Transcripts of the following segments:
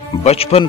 55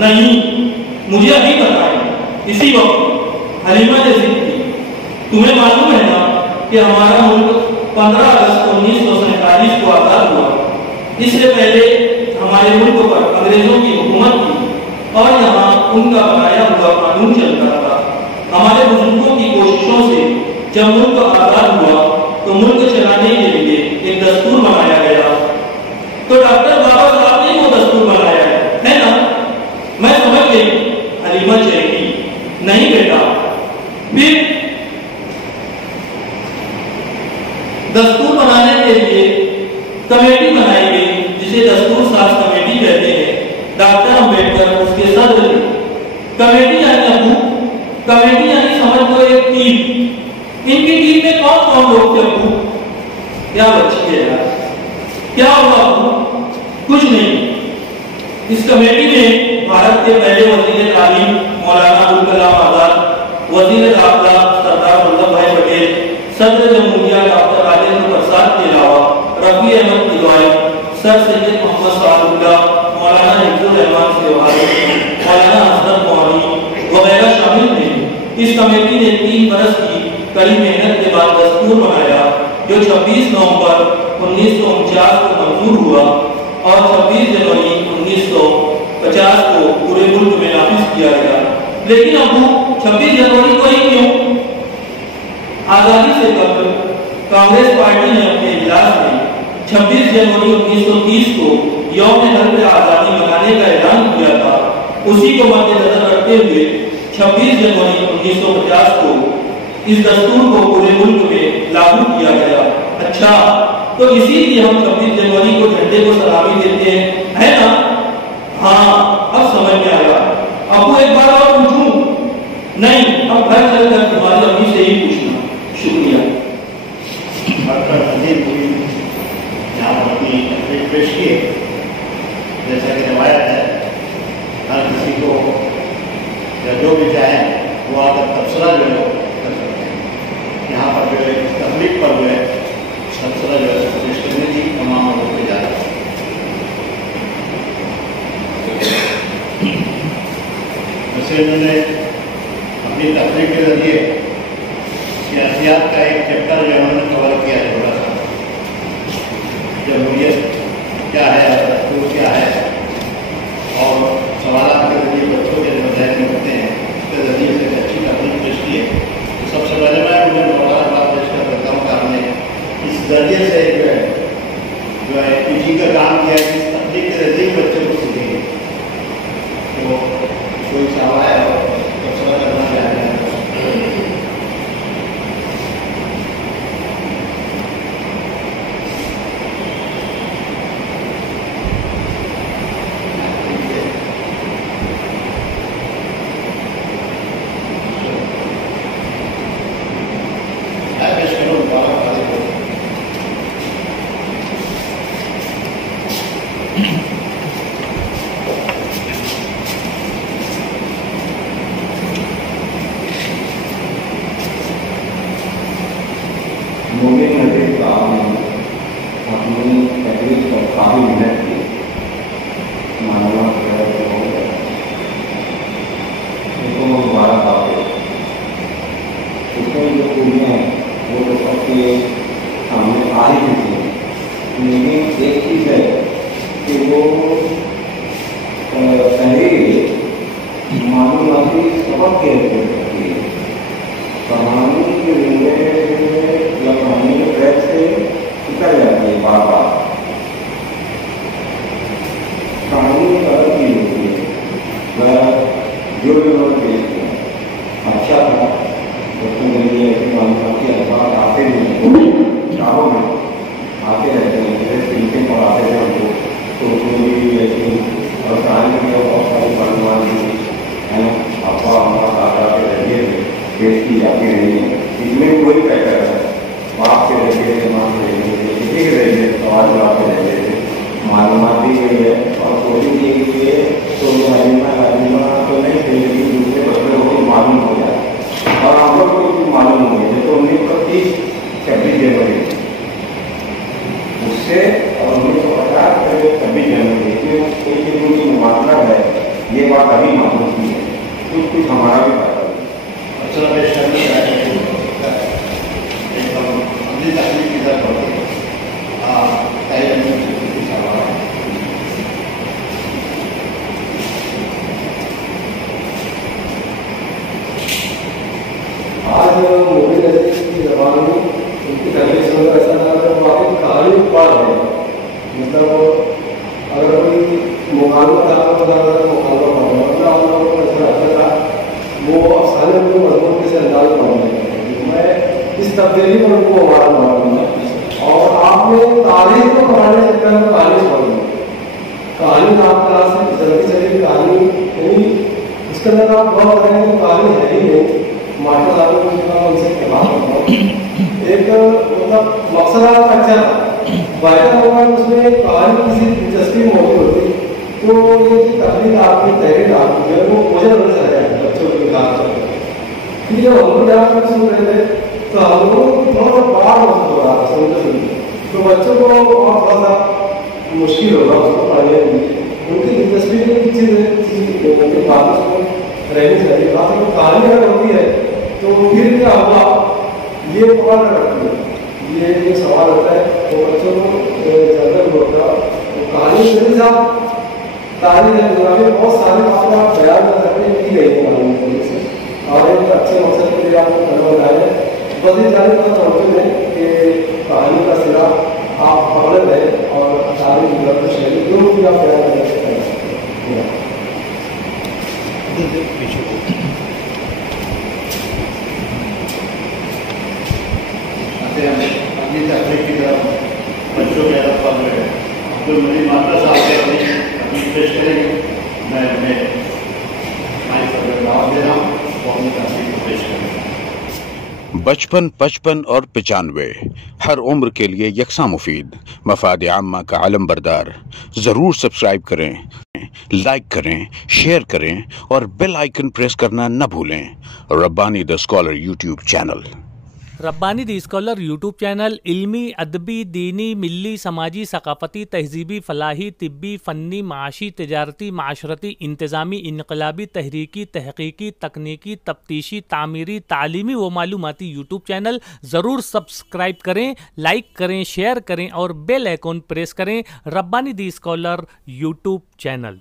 نہیں مجھے ابھی بتائیں۔ اسی وقت حلیمہ نے ضد کی، تمہیں معلوم ہے نا کہ ہمارا ملک 15 اگست 1947 کو آزاد ہوا، اس سے پہلے ہمارے ملک پر انگریزوں کی حکومت تھی اور یہاں ان کا بنایا ہوا قانون چلتا تھا۔ ہمارے بزرگوں کی کوششوں سے جب ملک آزاد ہوا تو ملک چلانے کے لیے ایک دستور بنایا گیا، تو ڈاکٹر بابا صاحب نے وہ دستور بنایا ہے نا؟ میں سمجھ گئی حلیمہ چلے گی، نہیں بیٹا، پھر دستور بنانے کے لیے کمیٹی بنائی گئی جسے دستور ساز کمیٹی کہتے ہیں۔ ڈاکٹر امبیڈکر اس کے صدر تھے۔ کمیٹی یعنی ابو، کمیٹی یعنی سمجھ لو ایک ٹیم۔ ان کی ٹیم میں کون کون لوگ تھے ابو؟ کیا بچی ہے یار، کیا ہوا ابو؟ کچھ نہیں۔ اس کمیٹی میں بھارت کے پہلے وزیر تعلیم مولانا ابوالکلام آزاد، وزیر داخلہ سردار ولبھ بھائی پٹیل، صدر جمہوریہ ڈاکٹر راجندر پرساد کے علاوہ رفیع احمد کدوئی، سر سید محمد سعد اللہ، مولانا حفظ الرحمان سیوانی، مولانا حسرت موانی وغیرہ شامل تھے۔ اس کمیٹی نے 3 برس کی کڑی محنت کے بعد دستور بنایا جو 26 نومبر 1949 کو منظور ہوا اور 26 جنوری 1950 کو پورے ملک میں نافذ کیا گیا۔ لیکن ابو 26 جنوری کو ہی کیوں؟ آزادی سے قبل کانگریس پارٹی نے اپنے اجلاس میں 26 جنوری 1930 کو یوم حرب آزادی منانے کا اعلان کیا تھا۔ اسی کو مد نظر رکھتے ہوئے 26 جنوری 1950 کو اس دستور کو پورے ملک میں لاگو کیا گیا۔ اچھا، تو اسی لیے ہم 26 جنوری کو جھنڈے کو سلامی دیتے ہیں، ہے نا؟ ہاں، اب سمجھ میں آیا۔ ابو ایک بار اور پوچھوں؟ نہیں، اب گھر چل کر تمہاری امی سے ہی پوچھنا۔ شکریہ۔ ڈاکٹر نذیر پوری یہاں پر اپنی تقریر پیش کی ہے۔ جیسا کہ روایت ہے، ہر کسی کو یا جو بھی چاہیں وہ آ کر تبصرہ جو ہے کر سکتے ہیں۔ یہاں پر جو ہے تخلیق پر جو ہے تبصرہ جو ہے پیش کرنے کی تمام لوگوں کو اجازت ہے۔ ویسے انہوں نے اپنی تقریر کے ذریعے سیاست کا ایک چیپٹر جو انہوں نے کور کیا ہے، تھوڑا سا جمہوریت کیا ہے، دستور کیا ہے، اور سوالات کے ذریعے بچوں کے جو ذہن میں ہوتے ہیں اس کے ذریعے سے ایک اچھی تقریر پیش کی ہے۔ تو سب سے پہلے میں مجھے مبارکباد پیش کر دیتا ہوں کہ آپ نے اس ذریعے سے جو ہے پی جی کا کام کیا ہے، اس تقریر کے ذریعے بچوں کو سیکھیں گے تو کوئی چاہا ہے اور تبصرہ کرنا چاہتے ہیں۔ معلومات دی گئی ہے اور کوشش کی گئی یہ بات ابھی معلوم کی ہے، کچھ ہمارا بھی فائدہ ہوگا۔ اچھا پیش کرنے اپنی تکلیف کی طرف بڑھتے آج موبی نظیر کی زبان میں ان کی تکلیف سن کر ایسا لگا کہ واقعی کہانی پڑھ رہے ہیں، مطلب اگر کوئی مکالمہ تھا مکالمہ پڑھ رہا آپ لوگوں کو ایسا لگتا تھا وہ افسانے کو مضمون کے سے انداز پڑھنے لگے۔ میں اس تبدیلی پر ان کو ہمارا معلوم ہے، اور آپ نے تاریخ کو پڑھانے سے پہلے کہانی پڑھ لی، کہانی کا آپ طرح سے جلدی چلی کہانی، یعنی اس کے اندر آپ غور کریں کہ کہانی ہے ہی نہیں، ماشاء اللہ ان سے اعتماد کرتا ہوں۔ ایک مطلب مقصد آپ اچھا تھا، باقی اوقات اس میں کہانی کسی دلچسپی موجود ہوتی تو یہ تکلیف آپ کی تحریر آپ کی جو ہے وہ مجھے نظر چلا جائے بچوں کے خلاف کیونکہ جب ہم لوگ جہاں تک سن رہے تھے تو ہم لوگوں کو تھوڑا سا بڑا محسوس ہو رہا تھا سنتے سنتے، تو بچوں کو اور تھوڑا سا مشکل ہوگا اس کو پڑھنے کے لیے، ان کی دلچسپی کی چیزیں ان کی بات اس کو رہنی چاہیے۔ بات اگر کہانی اگر ہوتی ہے تو پھر کیا ہوا یہ پکڑ کر رکھتی ہے، یہ ایک سوال ہوتا ہے تو بچوں کو جنرل ہوتا ہے کہانی کے ساتھ تاریخ ہے میں بہت سارے واقعات بیان کرنے کی گئی ہے کہانی کی وجہ سے، اور ایک اچھے مقصد کے لیے آپ کو کرنا بتایا ہے۔ بس یہ جانے کا چاہتے ہیں کہ کہانی کا سرا آپ پکڑے رہیں اور تاریخ گزرتے شہری دونوں بھی آپ بیان کر سکتے ہیں۔ اپنی تفریح کی طرف بچوں کے ادب پڑھ رہے ہیں، جو میری ماتا صاحب سے ابھی پیش کریں گے، میں انہیں مائک پر دعوت دے رہا ہوں وہ اپنی تفریح کو پیش کریں گے۔ 55 55 اور 95 ہر عمر کے لیے یکساں مفید، مفاد عامہ کا علم بردار۔ ضرور سبسکرائب کریں، لائک کریں، شیئر کریں اور بیل آئیکن پریس کرنا نہ بھولیں۔ Rabbani the scholar YouTube channel. Rabbani the scholar YouTube channel علمی، ادبی، دینی، ملی، سماجی، ثقافتی، تہذیبی، فلاحی، طبی، فنی، معاشی، تجارتی، معاشرتی، انتظامی، انقلابی، تحریکی، تحقیقی، تکنیکی، تفتیشی، تعمیری، تعلیمی و معلوماتی یوٹیوب چینل۔ ضرور سبسکرائب کریں، لائک کریں، شیئر کریں اور بیل آئیکن پریس کریں۔ ربانی دی اسکالر یوٹیوب چینل۔